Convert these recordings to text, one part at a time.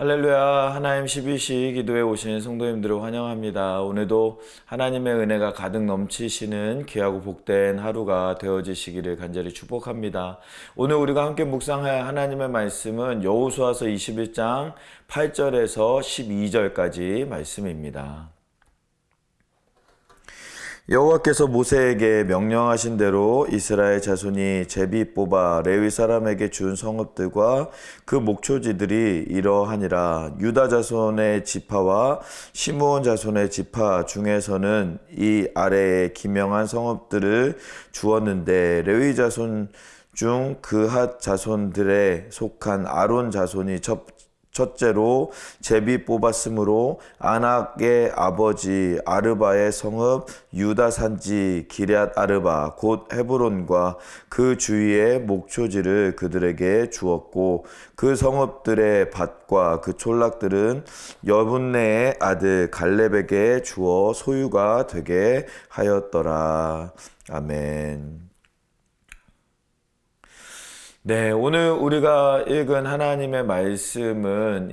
할렐루야. 하나님 12시 기도에 오신 성도님들을 환영합니다. 오늘도 하나님의 은혜가 가득 넘치시는 귀하고 복된 하루가 되어지시기를 간절히 축복합니다. 오늘 우리가 함께 묵상할 하나님의 말씀은 여호수아서 21장 8절에서 12절까지 말씀입니다. 여호와께서 모세에게 명령하신 대로 이스라엘 자손이 제비 뽑아 레위 사람에게 준 성읍들과 그 목초지들이 이러하니라. 유다 자손의 지파와 시므온 자손의 지파 중에서는 이 아래에 기명한 성읍들을 주었는데 레위 자손 중 그핫 자손들에 속한 아론 자손이 첫째로 제비 뽑았으므로 아낙의 아버지 아르바의 성읍 유다 산지 기럇 아르바 곧 헤브론과 그 주위의 목초지를 그들에게 주었고 그 성읍들의 밭과 그 촌락들은 여분네의 아들 갈렙에게 주어 소유가 되게 하였더라. 아멘. 네, 오늘 우리가 읽은 하나님의 말씀은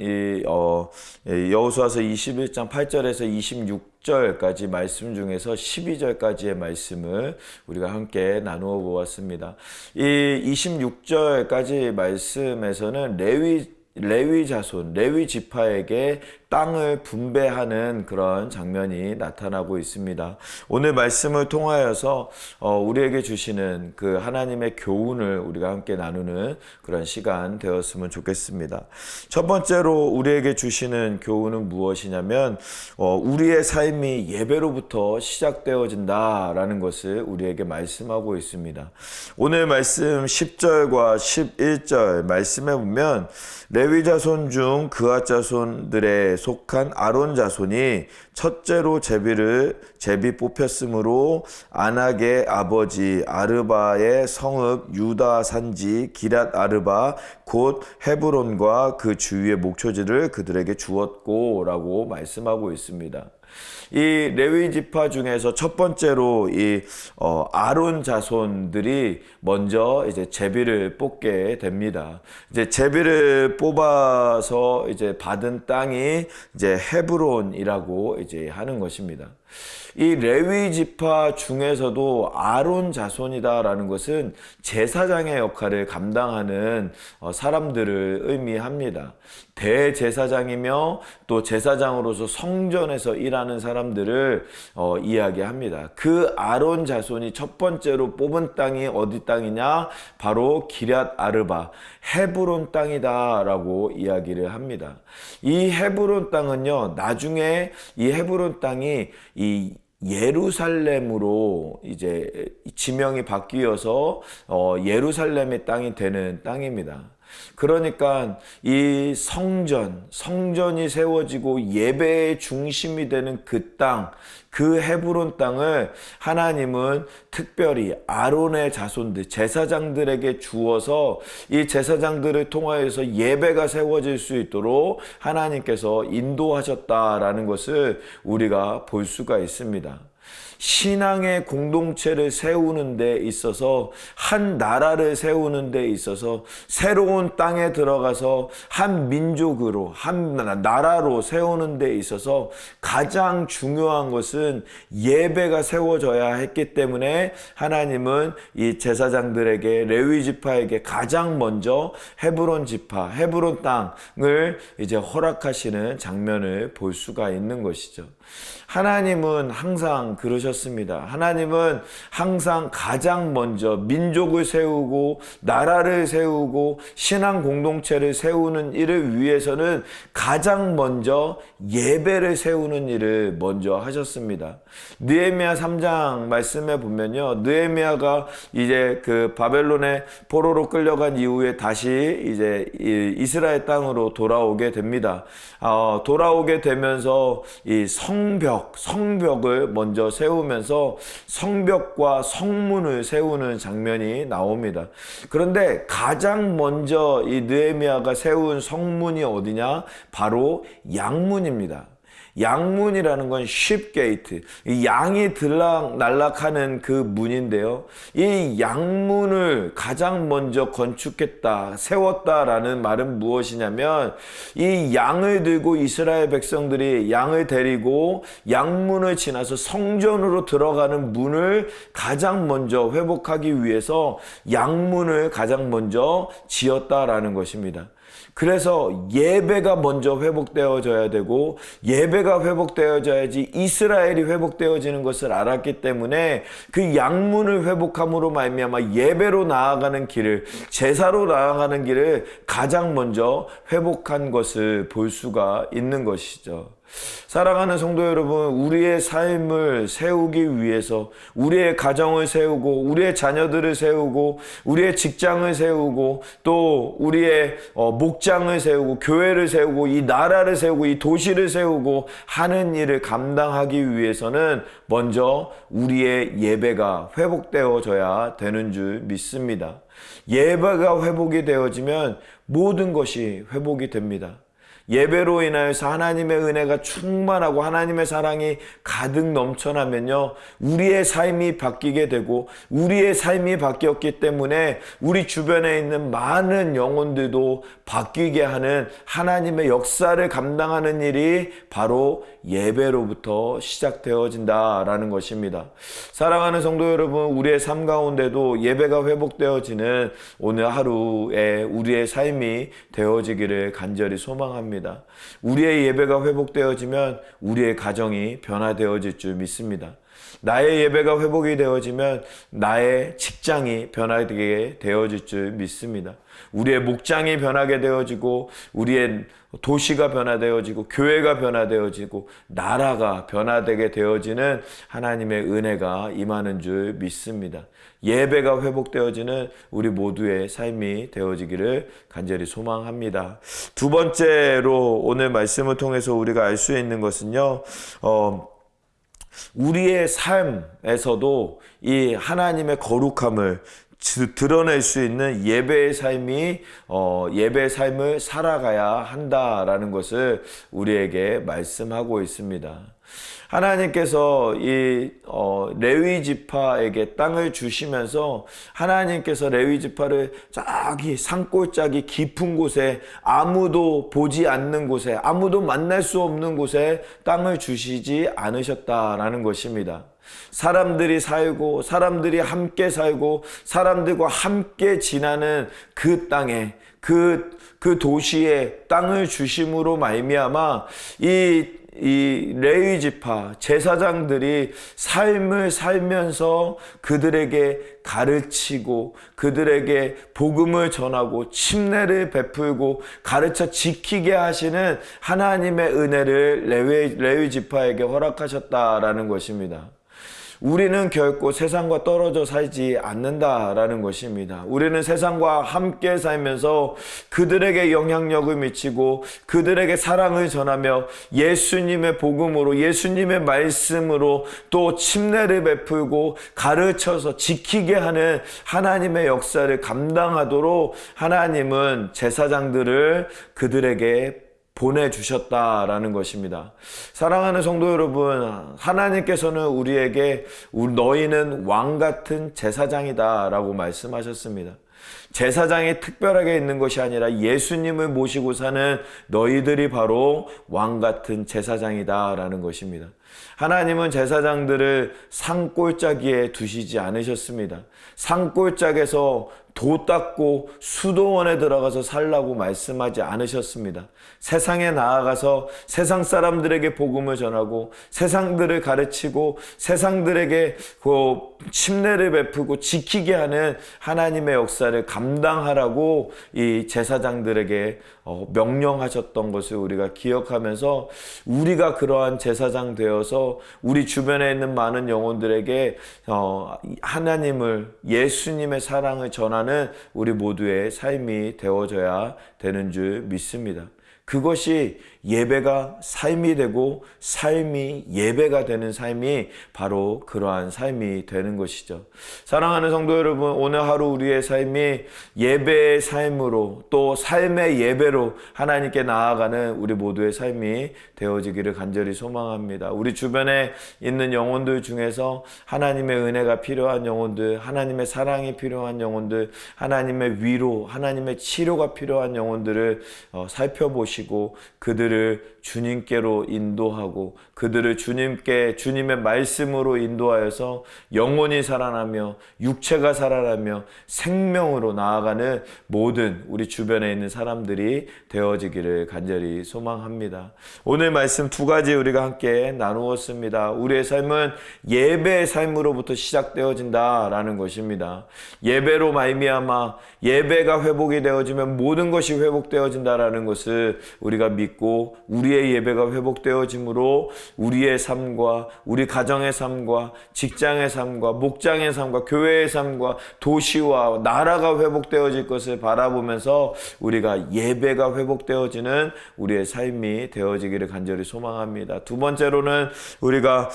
여호수아서 21장 8절에서 26절까지 말씀 중에서 12절까지의 말씀을 우리가 함께 나누어 보았습니다. 이 26절까지 말씀에서는 레위 자손, 레위 지파에게 땅을 분배하는 그런 장면이 나타나고 있습니다. 오늘 말씀을 통하여서 우리에게 주시는 그 하나님의 교훈을 우리가 함께 나누는 그런 시간 되었으면 좋겠습니다. 첫 번째로 우리에게 주시는 교훈은 무엇이냐면 우리의 삶이 예배로부터 시작되어진다라는 것을 우리에게 말씀하고 있습니다. 오늘 말씀 10절과 11절 말씀에 보면 레위 자손 중 그앗 자손들의 속한 아론 자손이 첫째로 제비 뽑혔으므로 아낙의 아버지 아르바의 성읍 유다 산지 기럇 아르바 곧 헤브론과 그 주위의 목초지를 그들에게 주었고 라고 말씀하고 있습니다. 이 레위 지파 중에서 첫 번째로 아론 자손들이 먼저 이제 제비를 뽑게 됩니다. 이제 제비를 뽑아서 이제 받은 땅이 이제 헤브론이라고 이제 하는 것입니다. 이 레위 지파 중에서도 아론 자손이다라는 것은 제사장의 역할을 감당하는 사람들을 의미합니다. 대제사장이며 또 제사장으로서 성전에서 일하는 사람들을 이야기합니다. 그 아론 자손이 첫 번째로 뽑은 땅이 어디 땅이냐? 바로 기럇 아르바, 헤브론 땅이다라고 이야기를 합니다. 이 헤브론 땅은요, 나중에 이 헤브론 땅이 이 예루살렘으로 이제 지명이 바뀌어서 예루살렘의 땅이 되는 땅입니다. 그러니까 이 성전이 세워지고 예배의 중심이 되는 그 땅, 그 헤브론 땅을 하나님은 특별히 아론의 자손들, 제사장들에게 주어서 이 제사장들을 통하여서 예배가 세워질 수 있도록 하나님께서 인도하셨다라는 것을 우리가 볼 수가 있습니다. 신앙의 공동체를 세우는 데 있어서, 한 나라를 세우는 데 있어서, 새로운 땅에 들어가서 한 민족으로, 한 나라로 세우는 데 있어서 가장 중요한 것은 예배가 세워져야 했기 때문에 하나님은 이 제사장들에게, 레위 지파에게 가장 먼저 헤브론 지파, 헤브론 땅을 이제 허락하시는 장면을 볼 수가 있는 것이죠. 하나님은 항상 그러셨습니다. 하나님은 항상 가장 먼저 민족을 세우고 나라를 세우고 신앙 공동체를 세우는 일을 위해서는 가장 먼저 예배를 세우는 일을 먼저 하셨습니다. 느헤미야 3장 말씀에 보면요, 느헤미야가 이제 그 바벨론의 포로로 끌려간 이후에 다시 이제 이스라엘 땅으로 돌아오게 됩니다. 돌아오게 되면서 이 성벽을 먼저 세우면서 성벽과 성문을 세우는 장면이 나옵니다. 그런데 가장 먼저 이 느헤미야가 세운 성문이 어디냐? 바로 양문입니다. 양문이라는 건 sheep gate, 이 양이 들락날락하는 그 문인데요. 이 양문을 가장 먼저 건축했다, 세웠다라는 말은 무엇이냐면, 이 양을 들고 이스라엘 백성들이 양을 데리고 양문을 지나서 성전으로 들어가는 문을 가장 먼저 회복하기 위해서 양문을 가장 먼저 지었다라는 것입니다. 그래서 예배가 먼저 회복되어져야 되고, 예배가 회복되어져야지 이스라엘이 회복되어지는 것을 알았기 때문에 그 양문을 회복함으로 말미암아 예배로 나아가는 길을, 제사로 나아가는 길을 가장 먼저 회복한 것을 볼 수가 있는 것이죠. 사랑하는 성도 여러분, 우리의 삶을 세우기 위해서, 우리의 가정을 세우고, 우리의 자녀들을 세우고, 우리의 직장을 세우고, 또 우리의 목장을 세우고, 교회를 세우고, 이 나라를 세우고, 이 도시를 세우고 하는 일을 감당하기 위해서는 먼저 우리의 예배가 회복되어져야 되는 줄 믿습니다. 예배가 회복이 되어지면 모든 것이 회복이 됩니다. 예배로 인하여서 하나님의 은혜가 충만하고 하나님의 사랑이 가득 넘쳐나면요, 우리의 삶이 바뀌게 되고, 우리의 삶이 바뀌었기 때문에 우리 주변에 있는 많은 영혼들도 바뀌게 하는 하나님의 역사를 감당하는 일이 바로 예배로부터 시작되어진다라는 것입니다. 사랑하는 성도 여러분, 우리의 삶 가운데도 예배가 회복되어지는 오늘 하루에 우리의 삶이 되어지기를 간절히 소망합니다. 우리의 예배가 회복되어지면 우리의 가정이 변화되어질 줄 믿습니다. 나의 예배가 회복이 되어지면 나의 직장이 변화되게 되어질 줄 믿습니다. 우리의 목장이 변하게 되어지고, 우리의 도시가 변화되어지고, 교회가 변화되어지고, 나라가 변화되게 되어지는 하나님의 은혜가 임하는 줄 믿습니다. 예배가 회복되어지는 우리 모두의 삶이 되어지기를 간절히 소망합니다. 두 번째로 오늘 말씀을 통해서 우리가 알 수 있는 것은요, 우리의 삶에서도 이 하나님의 거룩함을 드러낼 수 있는 예배의 삶을 살아가야 한다라는 것을 우리에게 말씀하고 있습니다. 하나님께서 이 레위 지파에게 땅을 주시면서 하나님께서 레위 지파를 저기 산골짜기 깊은 곳에, 아무도 보지 않는 곳에, 아무도 만날 수 없는 곳에 땅을 주시지 않으셨다라는 것입니다. 사람들이 살고, 사람들이 함께 살고, 사람들과 함께 지나는 그 땅에, 그 도시에 땅을 주심으로 말미암아 이 레위 지파 제사장들이 삶을 살면서 그들에게 가르치고, 그들에게 복음을 전하고 침례를 베풀고 가르쳐 지키게 하시는 하나님의 은혜를 레위 지파에게 허락하셨다라는 것입니다. 우리는 결코 세상과 떨어져 살지 않는다라는 것입니다. 우리는 세상과 함께 살면서 그들에게 영향력을 미치고, 그들에게 사랑을 전하며 예수님의 복음으로, 예수님의 말씀으로 또 침례를 베풀고 가르쳐서 지키게 하는 하나님의 역사를 감당하도록 하나님은 제사장들을 그들에게 보내주셨다라는 것입니다. 사랑하는 성도 여러분, 하나님께서는 우리에게 너희는 왕같은 제사장이다 라고 말씀하셨습니다. 제사장이 특별하게 있는 것이 아니라 예수님을 모시고 사는 너희들이 바로 왕같은 제사장이다 라는 것입니다. 하나님은 제사장들을 산골짜기에 두시지 않으셨습니다. 산골짜기에서 도 닦고 수도원에 들어가서 살라고 말씀하지 않으셨습니다. 세상에 나아가서 세상 사람들에게 복음을 전하고, 세상들을 가르치고, 세상들에게 침례를 베푸고 지키게 하는 하나님의 역사를 감당하라고 이 제사장들에게 명령하셨던 것을 우리가 기억하면서, 우리가 그러한 제사장 되어서 우리 주변에 있는 많은 영혼들에게 하나님을, 예수님의 사랑을 전하는 우리 모두의 삶이 되어져야 되는 줄 믿습니다. 그것이 예배가 삶이 되고 삶이 예배가 되는 삶이 바로 그러한 삶이 되는 것이죠. 사랑하는 성도 여러분, 오늘 하루 우리의 삶이 예배의 삶으로 또 삶의 예배로 하나님께 나아가는 우리 모두의 삶이 되어지기를 간절히 소망합니다. 우리 주변에 있는 영혼들 중에서 하나님의 은혜가 필요한 영혼들, 하나님의 사랑이 필요한 영혼들, 하나님의 위로, 하나님의 치료가 필요한 영혼들을 살펴보시고 그들을 주님께로 인도하고 그들을 주님의 말씀으로 인도하여서 영혼이 살아나며 육체가 살아나며 생명으로 나아가는 모든 우리 주변에 있는 사람들이 되어지기를 간절히 소망합니다. 오늘 말씀 두 가지 우리가 함께 나누었습니다. 우리의 삶은 예배의 삶으로부터 시작되어진다라는 것입니다. 예배로 말미암아 예배가 회복이 되어지면 모든 것이 회복되어진다라는 것을 우리가 믿고 우리의 예배가 회복되어짐으로 우리의 삶과 우리 가정의 삶과 직장의 삶과 목장의 삶과 교회의 삶과 도시와 나라가 회복되어질 것을 바라보면서 우리가 예배가 회복되어지는 우리의 삶이 되어지기를 간절히 소망합니다. 두 번째로는 우리가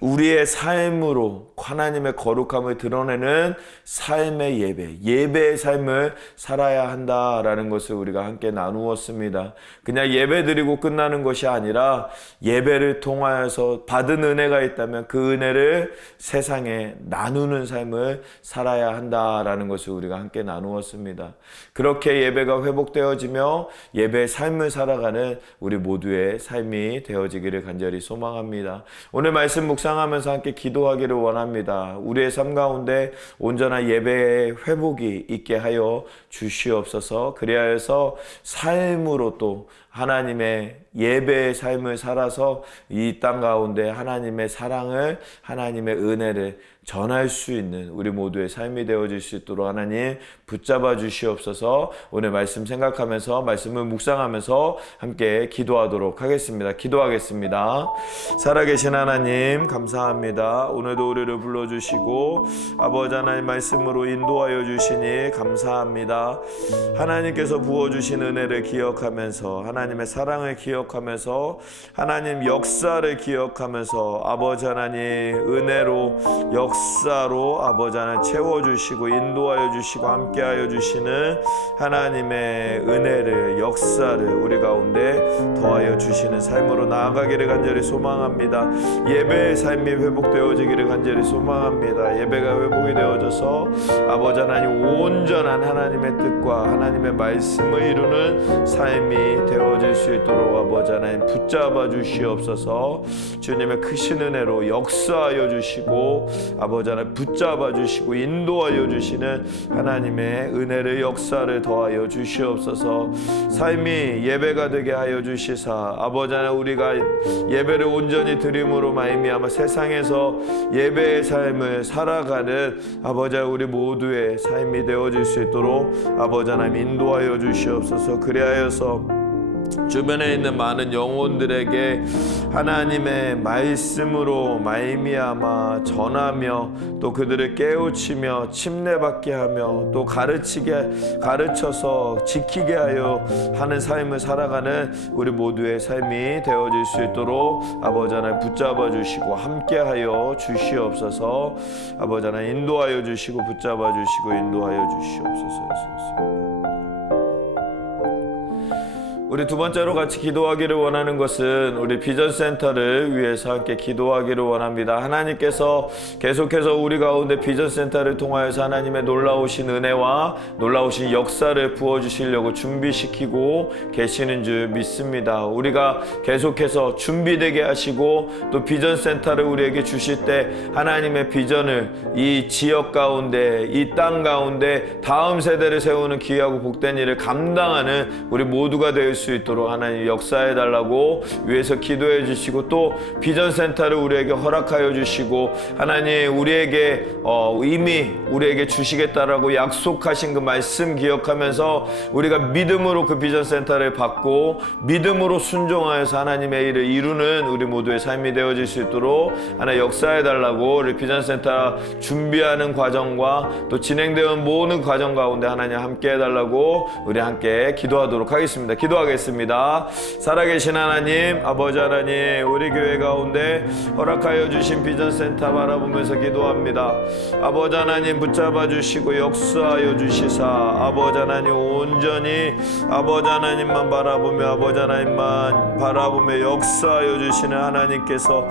우리의 삶으로 하나님의 거룩함을 드러내는 삶의 예배의 삶을 살아야 한다라는 것을 우리가 함께 나누었습니다. 그냥 예배 드리고 끝나는 것이 아니라 예배를 통하여서 받은 은혜가 있다면 그 은혜를 세상에 나누는 삶을 살아야 한다라는 것을 우리가 함께 나누었습니다. 그렇게 예배가 회복되어지며 예배의 삶을 살아가는 우리 모두의 삶이 되어지기를 간절히 소망합니다. 오늘 말씀 묵상하면서 함께 기도하기를 원합니다. 우리의 삶 가운데 온전한 예배의 회복이 있게 하여 주시옵소서. 그리하여서 삶으로 또 하나님의 예배의 삶을 살아서 이 땅 가운데 하나님의 사랑을, 하나님의 은혜를 전할 수 있는 우리 모두의 삶이 되어질 수 있도록 하나님 붙잡아 주시옵소서. 오늘 말씀 생각하면서 말씀을 묵상하면서 함께 기도하도록 하겠습니다. 기도하겠습니다. 살아계신 하나님 감사합니다. 오늘도 우리를 불러주시고 아버지 하나님 말씀으로 인도하여 주시니 감사합니다. 하나님께서 부어주신 은혜를 기억하면서 하나님의 사랑을 기억하면서 하나님 역사를 기억하면서 아버지 하나님 은혜로 역사로 아버지 하나님 채워주시고 인도하여 주시고 함께하여 주시는 하나님의 은혜를 역사를 우리 가운데 더하여 주시는 삶으로 나아가기를 간절히 소망합니다. 예배의 삶이 회복되어지기를 간절히 소망합니다. 예배가 회복이 되어져서 아버지 하나님 온전한 하나님의 뜻과 하나님의 말씀을 이루는 삶이 되어질 수 있도록 아버지 하나님 붙잡아 주시옵소서. 주님의 크신 은혜로 역사하여 주시고 아버지 하나님 붙잡아 주시고 인도하여 주시는 하나님의 은혜를 역사를 더하여 주시옵소서. 삶이 예배가 되게 하여 주시사 아버지 하나님 우리가 예배를 온전히 드림으로 말미암아 세상에서 예배의 삶을 살아가는 아버지 하나님 우리 모두의 삶이 되어질 수 있도록 아버지 하나님 인도하여 주시옵소서. 그리하여서 주변에 있는 많은 영혼들에게 하나님의 말씀으로 말미암아 전하며 또 그들을 깨우치며 침례받게 하며 또 가르쳐서 지키게 하여 하는 삶을 살아가는 우리 모두의 삶이 되어질 수 있도록 아버지 하나님 붙잡아 주시고 함께하여 주시옵소서. 아버지 하나님 인도하여 주시고 붙잡아 주시고 인도하여 주시옵소서. 우리 두 번째로 같이 기도하기를 원하는 것은 우리 비전센터를 위해서 함께 기도하기를 원합니다. 하나님께서 계속해서 우리 가운데 비전센터를 통하여서 하나님의 놀라우신 은혜와 놀라우신 역사를 부어주시려고 준비시키고 계시는 줄 믿습니다. 우리가 계속해서 준비되게 하시고 또 비전센터를 우리에게 주실 때 하나님의 비전을 이 지역 가운데 이 땅 가운데 다음 세대를 세우는 귀하고 복된 일을 감당하는 우리 모두가 될 수 있도록 하나님 역사해 달라고 위해서 기도해 주시고 또 비전센터를 우리에게 허락하여 주시고 하나님 우리에게 이미 우리에게 주시겠다라고 약속하신 그 말씀 기억하면서 우리가 믿음으로 그 비전센터를 받고 믿음으로 순종하여서 하나님의 일을 이루는 우리 모두의 삶이 되어질 수 있도록 하나님 역사해 달라고 우리 비전센터 준비하는 과정과 또 진행되는 모든 과정 가운데 하나님 함께 해달라고 우리 함께 기도하도록 하겠습니다. 기도하겠습니다. 기도하겠습니다. 살아계신 하나님, 아버지 하나님, 우리 교회 가운데 허락하여 주신 비전센터 바라보면서 기도합니다. 아버지 하나님 붙잡아 주시고 역사하여 주시사 아버지 하나님 온전히 아버지 하나님만 바라보며 아버지 하나님만 바라보며 역사하여 주시는 하나님께서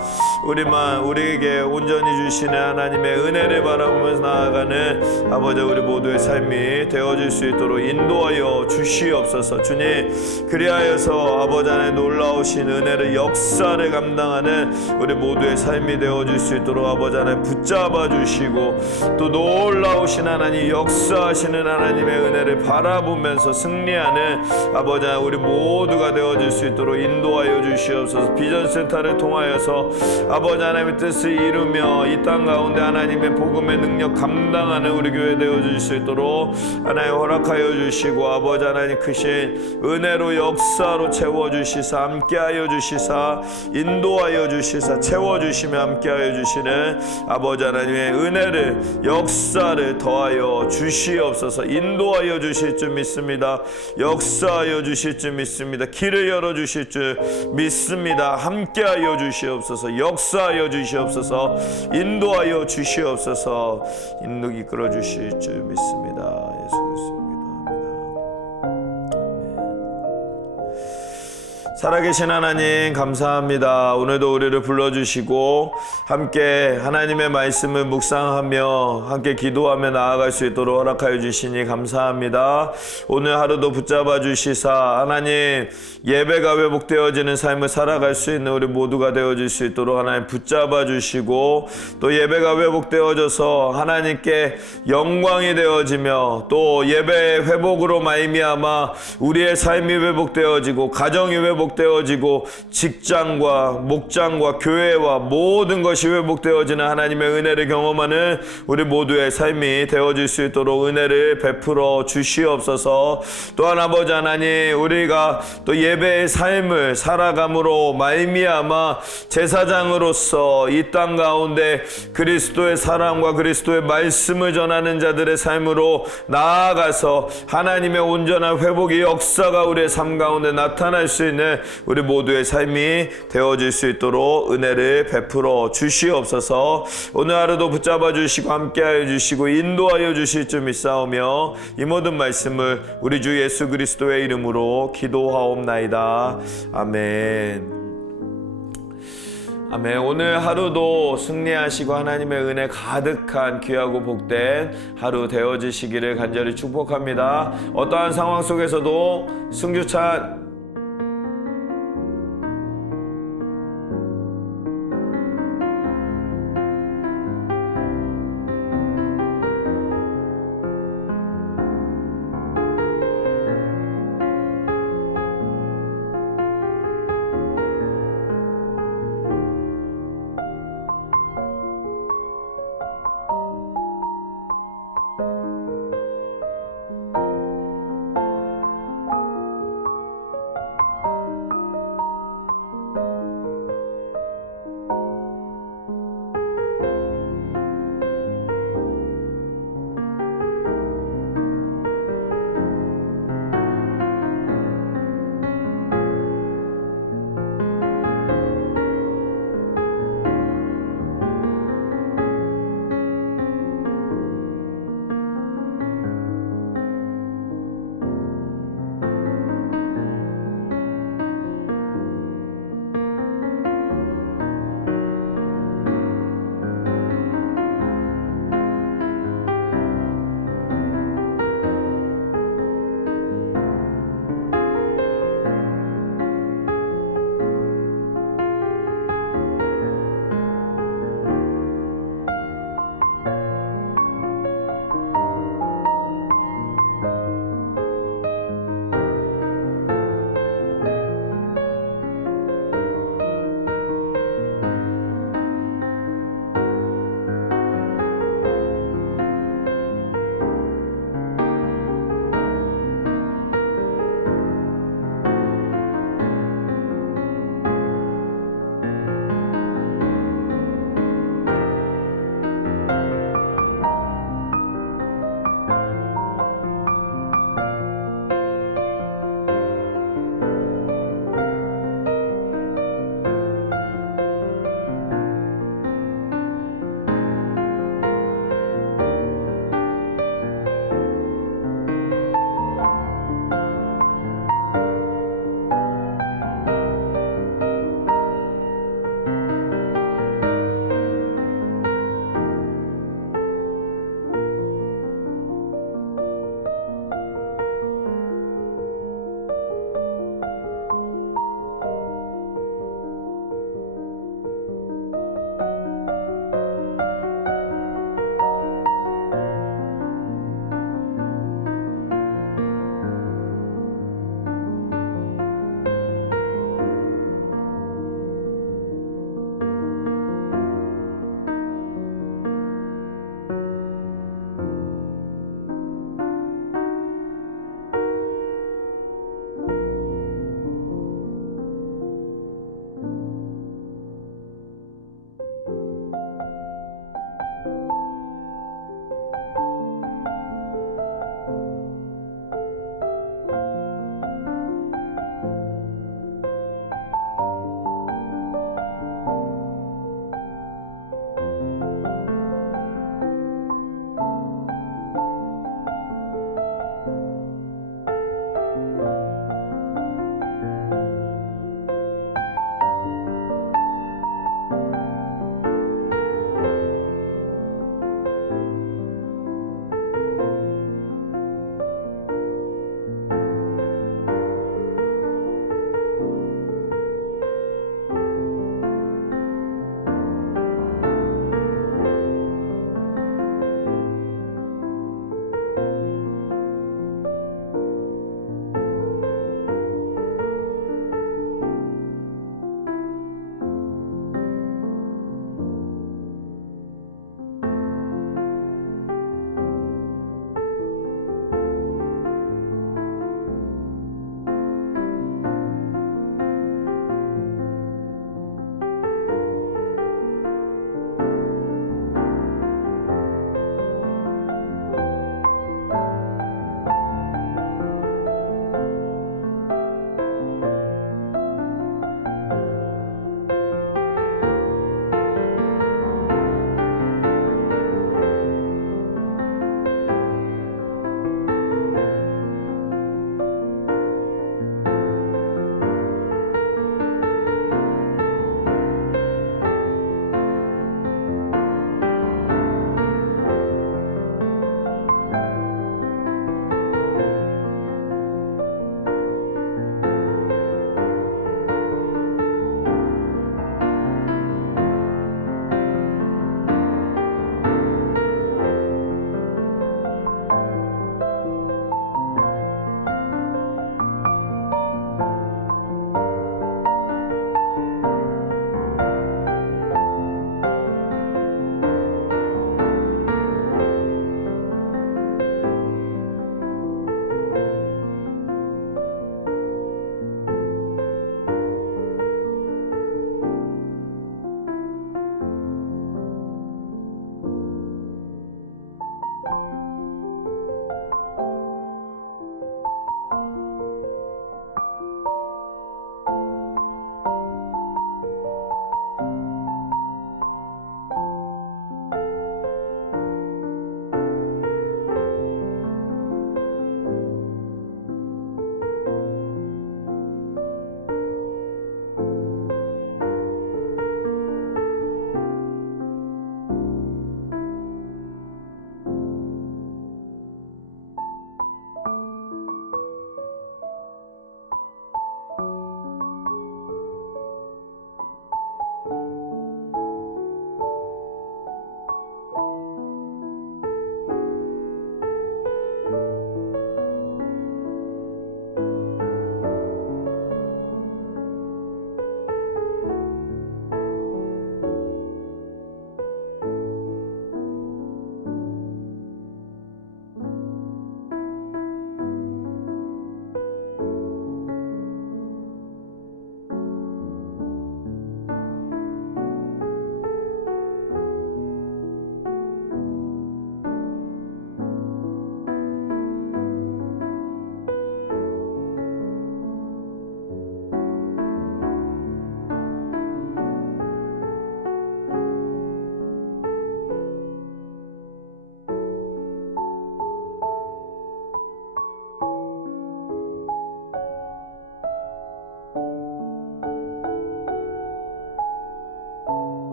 우리에게 온전히 주시는 하나님의 은혜를 바라보면서 나아가는 아버지 우리 모두의 삶이 되어질 수 있도록 인도하여 주시옵소서. 주님, 그리하여서 아버지 하나님 놀라우신 은혜를 역사를 감당하는 우리 모두의 삶이 되어질 수 있도록 아버지 하나님 붙잡아 주시고 또 놀라우신 하나님 역사하시는 하나님의 은혜를 바라보면서 승리하는 아버지 하나님 우리 모두가 되어질 수 있도록 인도하여 주시옵소서. 비전센터를 통하여서 아버지 하나님의 뜻을 이루며 이 땅 가운데 하나님의 복음의 능력 감당하는 우리 교회 되어질 수 있도록 하나님 허락하여 주시고 아버지 하나님 크신 은혜로 역사로 채워주시사 함께하여 주시사 인도하여 주시사 채워주시며 함께하여 주시는 아버지 하나님의 은혜를 역사를 더하여 주시옵소서. 인도하여 주실 줄 믿습니다. 역사하여 주실 줄 믿습니다. 길을 열어주실 줄 믿습니다. 함께하여 주시옵소서. 역사하여 주시옵소서. 인도하여 주시옵소서. 인도 이끌어 주실 줄 믿습니다. 예수 그리스도 살아계신 하나님 감사합니다. 오늘도 우리를 불러주시고 함께 하나님의 말씀을 묵상하며 함께 기도하며 나아갈 수 있도록 허락하여 주시니 감사합니다. 오늘 하루도 붙잡아 주시사 하나님 예배가 회복되어지는 삶을 살아갈 수 있는 우리 모두가 되어질 수 있도록 하나님 붙잡아 주시고 또 예배가 회복되어져서 하나님께 영광이 되어지며 또 예배의 회복으로 말미암아 우리의 삶이 회복되어지고 가정이 회복되어지고 직장과 목장과 교회와 모든 것이 회복되어지는 하나님의 은혜를 경험하는 우리 모두의 삶이 되어질 수 있도록 은혜를 베풀어 주시옵소서. 또한 아버지 하나님 우리가 또 예배의 삶을 살아감으로 말미암아 제사장으로서 이 땅 가운데 그리스도의 사랑과 그리스도의 말씀을 전하는 자들의 삶으로 나아가서 하나님의 온전한 회복의 역사가 우리의 삶 가운데 나타날 수 있는 우리 모두의 삶이 되어질 수 있도록 은혜를 베풀어 주시옵소서. 오늘 하루도 붙잡아 주시고 함께하여 주시고 인도하여 주실 줄 믿사오며 이 모든 말씀을 우리 주 예수 그리스도의 이름으로 기도하옵나이다. 아멘. 아멘. 오늘 하루도 승리하시고 하나님의 은혜 가득한 귀하고 복된 하루 되어지시기를 간절히 축복합니다. 어떠한 상황 속에서도 승주찬